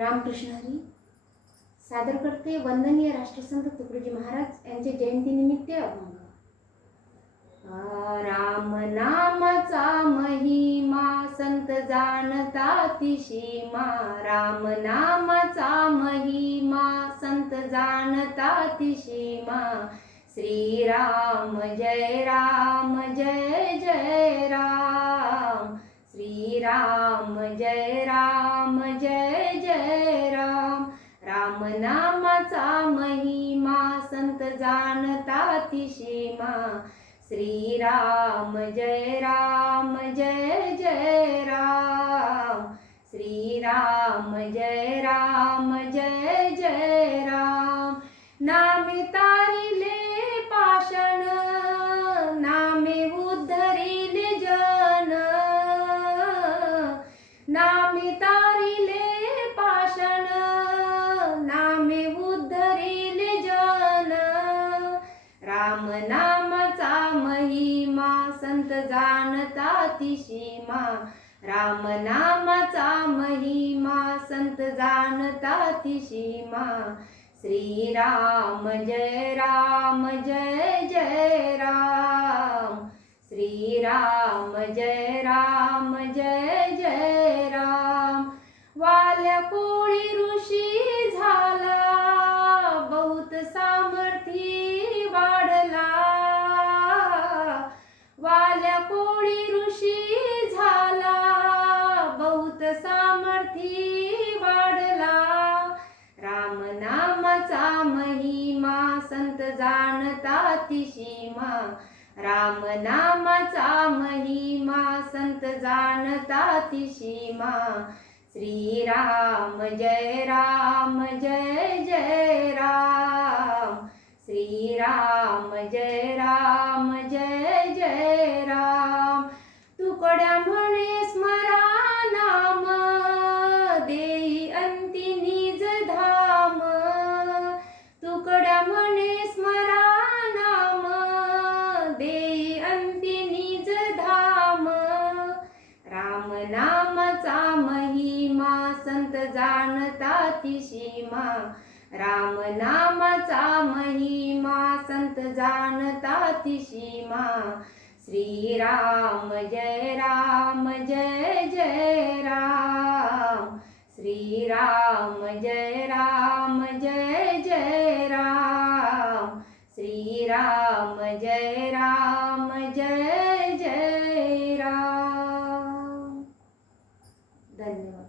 रामकृष्ण हरी सादर करते वंदनीय राष्ट्रसंत तुकडोजी महाराज यांचे जयंतीनिमित्त अभंग। राम नामाचा महिमा संत जाणताती सीमा, राम नामाचा महिमा संत जाणताती सीमा। श्री राम जय जय राम, श्री राम जय जय राम। राम नामाचा महिमा संत जाणताती सीमा, श्री राम जय जय राम, श्री राम जय जय राम। नामे तारिले पाषाण, नामे उद्धरिले जन, नामे तारिले पाषाण, नामे उद्धरिले जन। राम नामाचा महिमा संत जाणताती सीमा, राम नामाचा महिमा संत जाणताती सीमा। श्री राम जय जय राम, श्री राम जय जय राम। वाल्या कोळी ऋषी झाला, बहुत सामर्थी वाढला। वाल्या कोळी ऋषी झाला, बहुत सामर्थी वाढला। राम नामाचा महिमा संत जाणताती सीमा, राम नामाचा महिमा संत जाणताती सीमा। श्री राम जय जय राम, श्री राम जय जय राम। तुकड्या म्हणे स्मरा नाम, देई अंती निज धाम। तुकड्या म्हणे स्मरा नाम, देई अंती निज धाम। राम नामाचा महिमा संत जाणताती सीमा, राम नामाचा महिमा संत जाणताती सीमा। श्री राम जय जय राम, श्री राम जय जय राम, श्री राम जय जय राम। धन्यवाद।